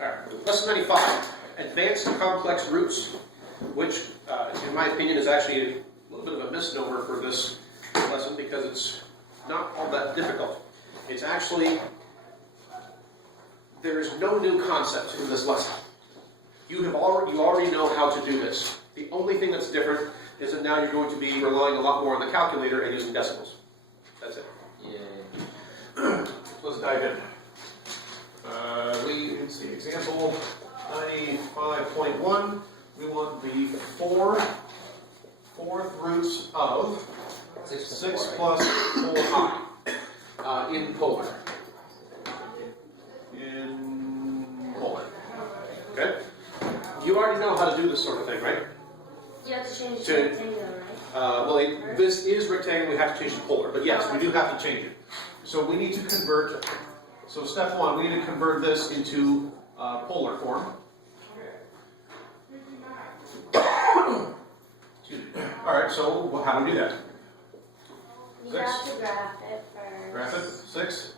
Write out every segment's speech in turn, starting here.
Alright, lesson 95, advanced complex roots, which, in my opinion, is actually a little bit of a misnomer for this lesson because it's not all that difficult. It's actually, there is no new concept in this lesson. You already know how to do this. The only thing that's different is that now you're going to be relying a lot more on the calculator and using decimals. That's it. Yay. Let's dive in. We can see example 95.1. We want the fourth roots of 6 plus 4i in polar. In polar. Okay? You already know how to do this sort of thing, right? You have to change it to rectangular, right? Well, this is rectangle. We have to change it to polar. But yes, we do have to change it. So we need to convert. So step 1, we need to convert this into polar form. Alright, so how do we do that? You have to graph it first. Graph it. 6,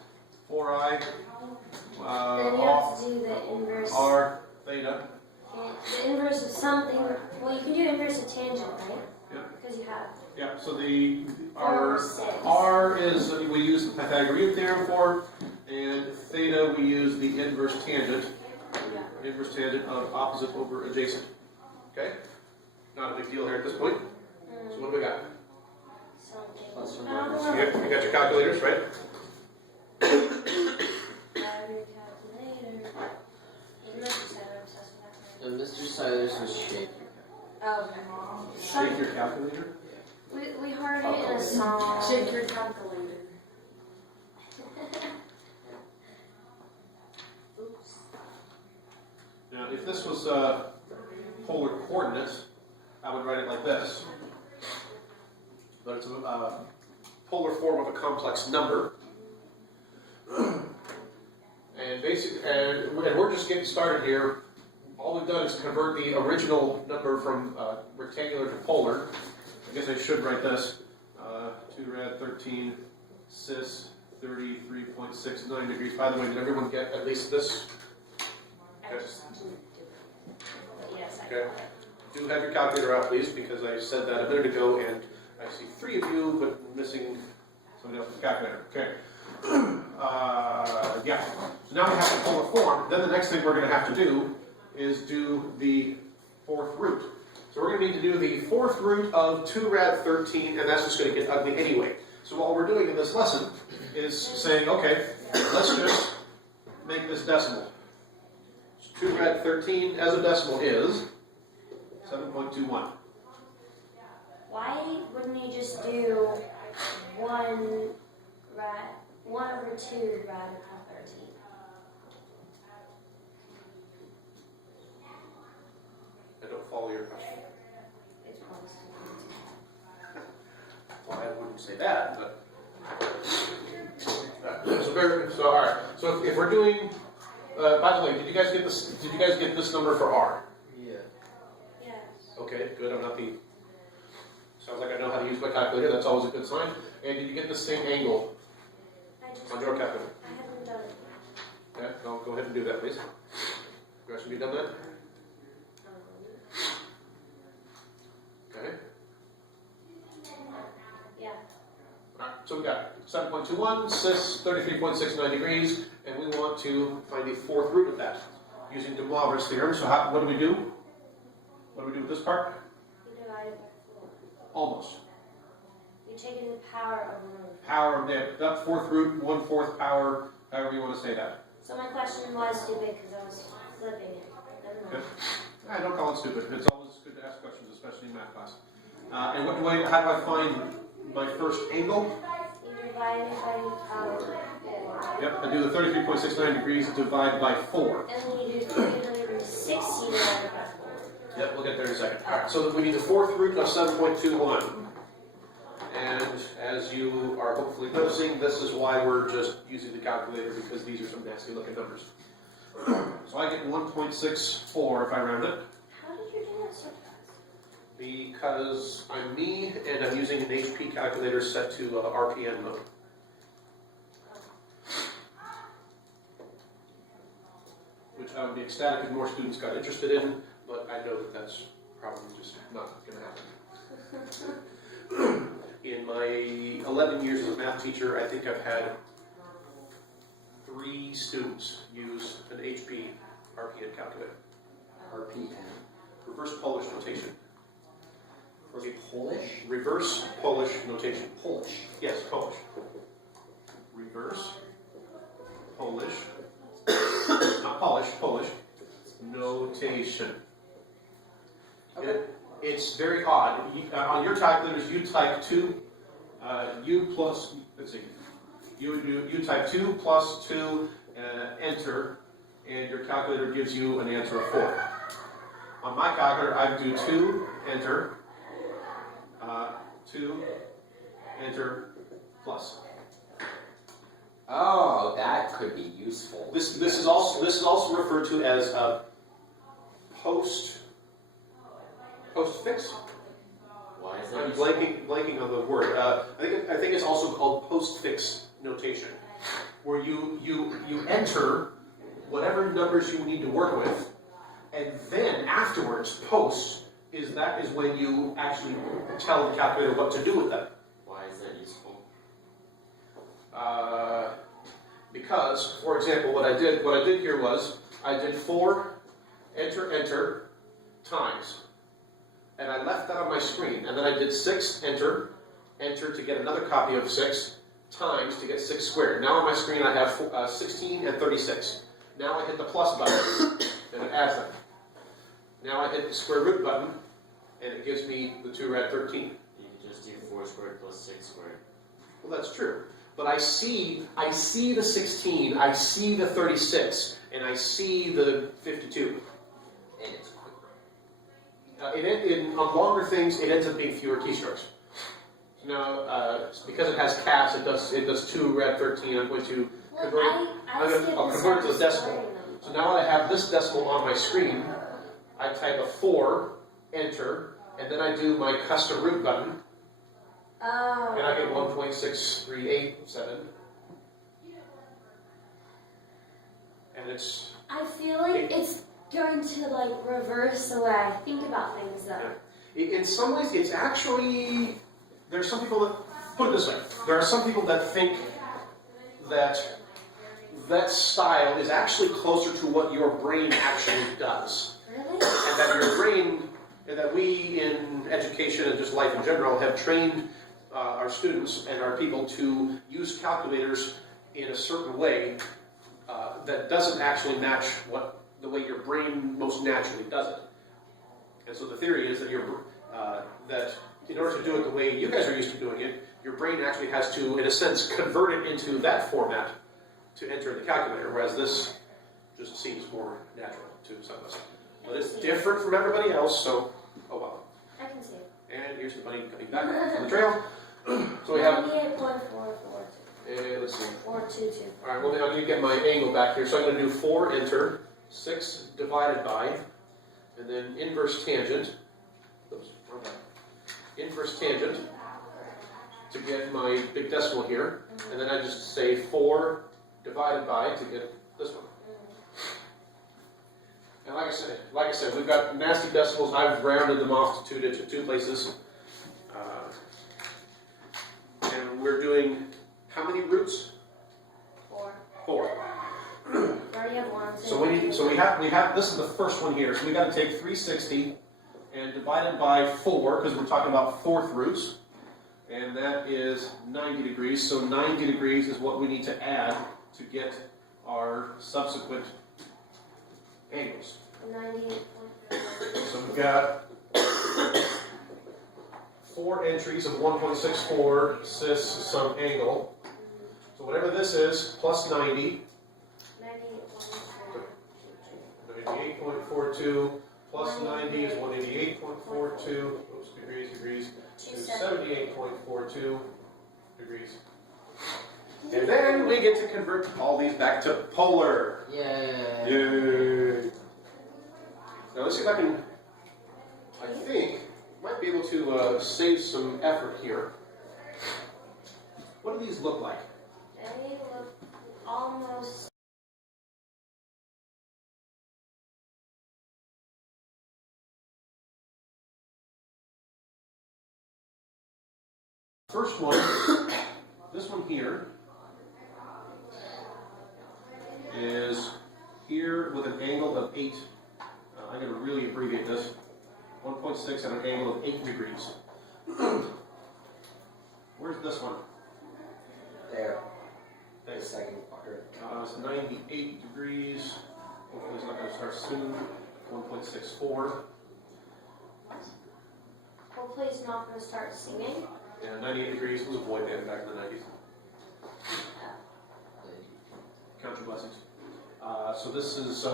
4i, Then you have to do the inverse. r, theta. The inverse of something. Well, you can do inverse of tangent, right? Yep. Because you have. Yeah, so the Or r is, we use the Pythagorean theorem for, and theta we use the inverse tangent. Yeah. Inverse tangent of opposite over adjacent. Okay? Not a big deal here at this point. So what do we got? Something. Plus or I don't minus. know. You got your calculators, right? Grab your calculator. You must have said I'm obsessed with that. And Mr. Silas was shaking. Oh, okay. Shake your calculator. We heard it in a song. Shake your calculator. Oops. Now, if this was polar coordinates, I would write it like this. But it's a polar form of a complex number. And we're just getting started here. All we've done is convert the original number from rectangular to polar. I guess I should write this. 2 rad 13 cis 33.69 degrees. By the way, did everyone get at least this? I just didn't do it. But yes, I Okay. got it. Do have your calculator out, please, because I said that a minute ago, and I see 3 of you, but missing somebody else's calculator. Okay. Yeah. So now we have the polar form. Then the next thing we're going to have to do is do the fourth root. So we're going to need to do the fourth root of 2 rad 13, and that's just going to get ugly anyway. So all we're doing in this lesson is saying, okay, let's just make this decimal. 2 rad 13 as a decimal is 7.21. Why wouldn't you just do 1 over 2 divided by 13? I don't follow your question. It's probably Well, I wouldn't say that, but so all right. So if we're doing, by the way, did you guys get this? Did you guys get this number for r? Yeah. yes. Okay, good. I'm not the. Sounds like I know how to use my calculator. That's always a good sign. And did you get the same angle I just on your calculator? I haven't done it. Okay, I'll go ahead and do that, please. You guys, have you done that? Okay. Yeah. Alright, so we got 7.21, cis 33.69 degrees, and we want to find the fourth root of that using de Moivre's theorem. So what do we do? What do we do with this part? You divide it by 4. Almost. You take it to the power of 1. Power of that fourth root, 1/4 power, however you want to say that. So my question was stupid because I was flipping it. Never mind. Okay. Don't call it stupid. It's always good to ask questions, especially in math class. And how do I find my first angle? You divide it by the power of 4. Yep, I do the 33.69 degrees divided by 4. And then you do 360 divided by 4. Yep, we'll get there in a second. All right, so we need the fourth root of 7.21. And as you are hopefully noticing, this is why we're just using the calculator, because these are some nasty looking numbers. So I get 1.64 if I round it. How did you do that so fast? Because I'm me and I'm using an HP calculator set to RPM mode. Which which I would be ecstatic if more students got interested in, but I know that that's probably just not going to happen. In my 11 years as a math teacher, I think I've had 3 students use an HP RPN calculator. RPN. Reverse Polish notation. Polish? Reverse Polish notation. Polish. Yes, Polish. Reverse Polish. Not Polish, Polish. Notation. Okay. It's very odd. On your calculators, you type 2, U plus, let's see, you type 2 plus 2, enter, and your calculator gives you an answer of 4. On my calculator, I do 2, enter, 2, enter, plus. Oh, that could be useful. This is also referred to as postfix. Why is I'm that? blanking on the word. I think it's also called postfix notation, where you enter whatever numbers you need to work with, and then afterwards, post is when you actually tell the calculator what to do with them. Why is that useful? Because, for example, what I did here was I did 4 enter times, and I left that on my screen, and then I did 6 enter to get another copy of 6 times to get 6 squared. Now on my screen I have 16 and 36. Now I hit the plus button, and it adds them. Now I hit the square root button, and it gives me the 2 rad 13. You can just do 4 squared plus 6 squared. Well, that's true. But I see the 16, I see the 36, and I see the 52. And it's quicker. On longer things, it ends up being fewer keystrokes. Now, because it has caps, it does 2 rad 13. I'm going to convert it. I'll convert it to the decimal. So now that I have this decimal on my screen, I type a 4, enter, and then I do my custom root button, Oh. and I get 1.6387. And it's I feel like it's going to like reverse the way I think about things though. in some ways, it's actually, there's some people that, put it this way, there are some people that think that style is actually closer to what your brain actually does. Really? And that your brain, and that we in education and just life in general have trained our students and our people to use calculators in a certain way that doesn't actually match the way your brain most naturally does it. And so the theory is that that in order to do it the way you guys are used to doing it, your brain actually has to, in a sense, convert it into that format to enter in the calculator, whereas this just seems more natural to some of us. But it's different from everybody else, so, oh well. I can see it. And here's the bunny coming back from the trail. So we have, 98.442. let's see. 422. All right, well, now I'm going to get my angle back here. So I'm going to do 4, enter, 6 divided by, and then inverse tangent. Oops, wrong button. Inverse tangent to get my big decimal here. And then I just say 4 divided by to get this one. And like I said, we've got nasty decimals. I've rounded them off to 2 places. And we're doing how many roots? 4. 4. We already have 1. So we have this is the first one here. So we got to take 360 and divide it by 4 because we're talking about 4th roots, and that is 90 degrees. So 90 degrees is what we need to add to get our subsequent angles. 98.4. So we've got 4 entries of 1.64 cis some angle. So whatever this is, plus 90, 98.42 plus 90 is 188.42. Oops, degrees to 78.42 degrees. And then we get to convert all these back to polar. Yay. Yay. Now let's see if I think, might be able to save some effort here. What do these look like? They look almost First one, this one here, is here with an angle of 8. I'm going to really abbreviate this. 1.6 at an angle of 8 degrees. Where's this one? There. The Thanks. second part. It's 98 degrees. Hopefully it's not going to start soon. 1.64. Hopefully it's not going to start singing. Yeah, 98 degrees was a boy band back in the 90s. Count your blessings. So this is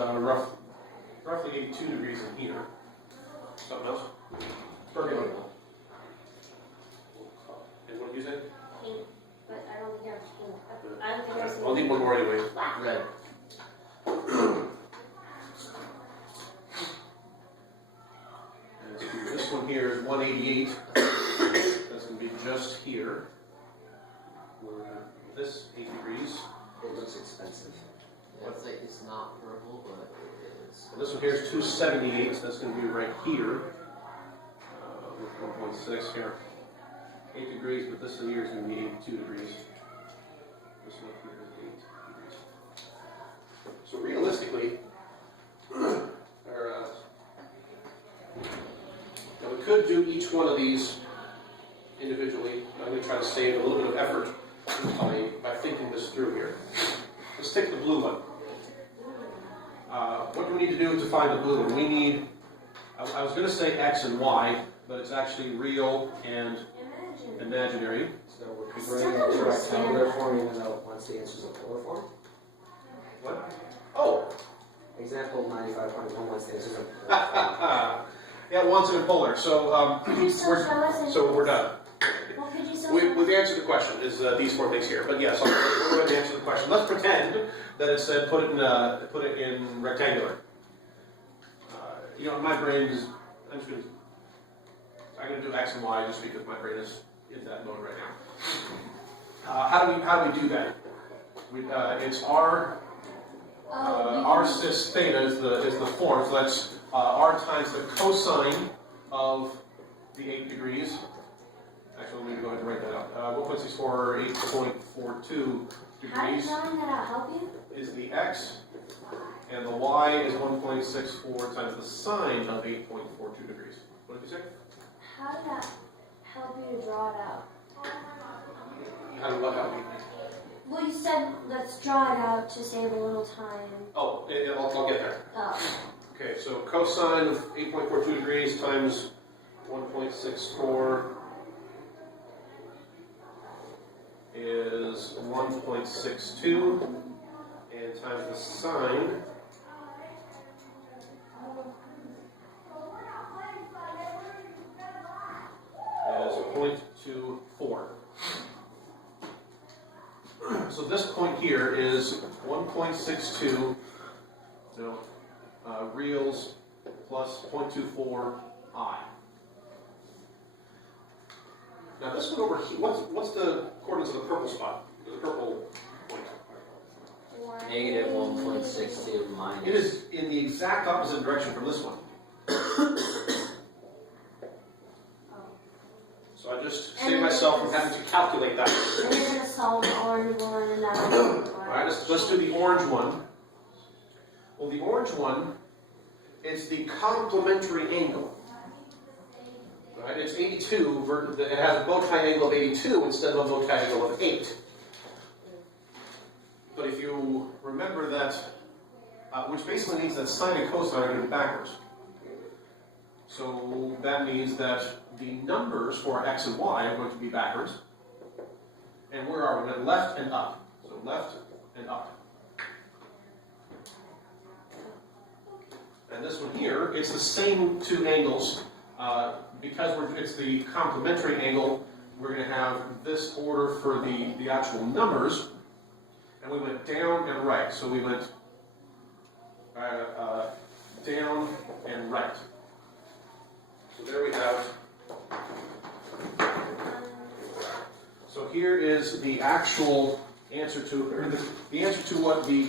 roughly 82 degrees in here. Something else? Burgundy. And what did you say? Pink, but I don't think I was pink. I don't think I was I'll need one more anyway. Red. And this one here is 188. That's going to be just here. Where this 8 degrees. It looks expensive. Yeah, it's like it's not purple, but it is. And this one here is 278, so that's going to be right here. With 1.6 here. 8 degrees, but this here is going to be 82 degrees. This one here is 8 degrees. So realistically, now we could do each one of these individually. I'm going to try to save a little bit of effort by thinking this through here. Let's take the blue one. What do we need to do to find the blue one? We need, I was going to say x and y, but it's actually real and imaginary. So we're converting it to rectangular form even though once the answer is a polar form. What? Oh! Example 95.1 once the answer is a polar form. Yeah, once in a polar. So, Could you still show us? so we're done. Well, could you still show We've answered the question, is these 4 things here. But yes, we're going to answer the question. Let's pretend that it said put it in rectangular. You know, my brain is, I'm going to do x and y just because my brain is in that mode right now. How do we do that? It's r cis theta is the form, so that's r times the cosine of the 8 degrees. Actually, let me go ahead and write that out. 1.64, 8.42 How did degrees drawing that out help you? is the x, and the y is 1.64 times the sine of 8.42 degrees. What did you say? How did that help you to draw it out? How did what help you? Well, you said let's draw it out to save a little time. Oh, I'll get there. Oh. Okay, so cosine of 8.42 degrees times 1.64 is 1.62, and times the sine is 0.24. So this point here is 1.62, reals plus 0.24 I. Now this one over here, what's the coordinates of the purple spot? The purple point. Negative 1.62 minus. It is in the exact opposite direction from this one. So I just saved myself from having to calculate that. And you're going to solve the orange one and that one. Alright, let's do the orange one. Well, the orange one, it's the complementary angle. Right? It's 82, it has a bow tie angle of 82 instead of a bow tie angle of 8. But if you remember that, which basically means that sine and cosine are going to be backwards. So that means that the numbers for x and y are going to be backwards. And where are we? We're left and up. So left and up. And this one here, it's the same 2 angles. Because it's the complementary angle, we're going to have this order for the actual numbers. And we went down and right. So we went down and right. So there we have. So here is the actual answer to, or the answer to what the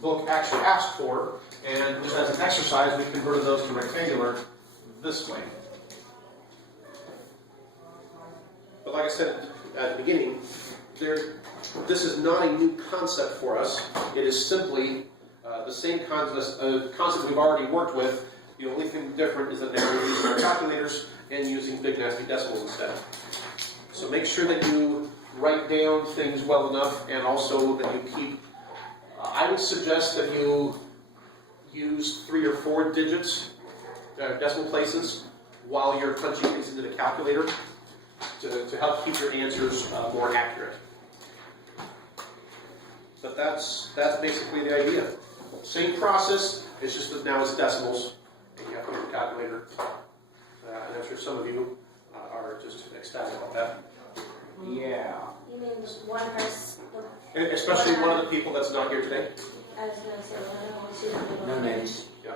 book actually asked for. And just as an exercise, we converted those to rectangular this way. But like I said, at the beginning, this is not a new concept for us. It is simply the same concept we've already worked with. The only thing different is that now we're using our calculators and using big nasty decimals instead. So make sure that you write down things well enough, and also that you keep, I would suggest that you use 3 or 4 digits, decimal places, while you're punching things into the calculator to help keep your answers more accurate. But that's basically the idea. Same process, it's just that now it's decimals, and you have to use your calculator. And I'm sure some of you are just ecstatic about that. Yeah. You mean just one person? And especially one of the people that's not here today. I was gonna say, one of them, No names. Yeah.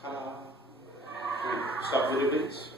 Ta-da. Stop video, please.